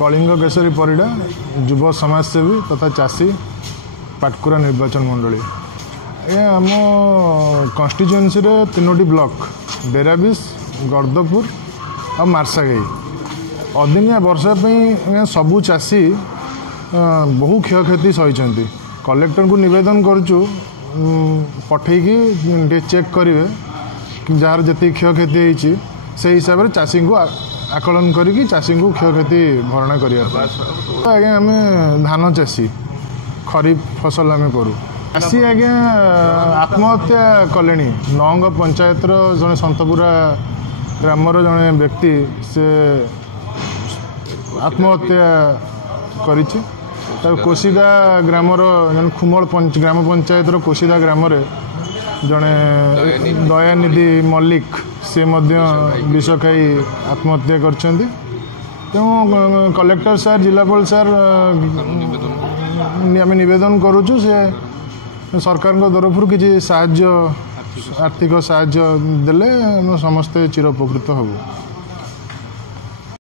कलिंग केशरी परिडा युव समाजसेवी तथा चाषी पाटकुरा निर्वाचन मंडली आम कन्स्टिट्युएन्सी रे 3टी ब्लॉक डेराबिस गर्दपुर और मार्साघाई अदिनिया वर्षा सबू चाषी बहु क्षयक्षति सही कलेक्टर को निवेदन करुचु पठेकी चेक करेंगे जार जी क्षयक्षति होती से हिसाब से चाषी को आकलन करी चाषी को क्षयक्षति भरणा करने आज्ञा आम धान चाषी खरीफ फसल आम करूँ चाषी आज्ञा आत्महत्या कले नंग पंचायत जड़े सतपुरा ग्रामर जड़े व्यक्ति से आत्महत्या कर कोसीदा ग्रामर जन खुमल ग्राम पंचायत कोसीदा ग्राम जड़े दयानिधि मल्लिक से विष खाई आत्महत्या कर कलेक्टर सार जिलापाल सार आम निवेदन करुचु से सरकार तरफ किसी साहाय्य आर्थिक साहाय्य देले समस्ते चिर उपकृत हबु।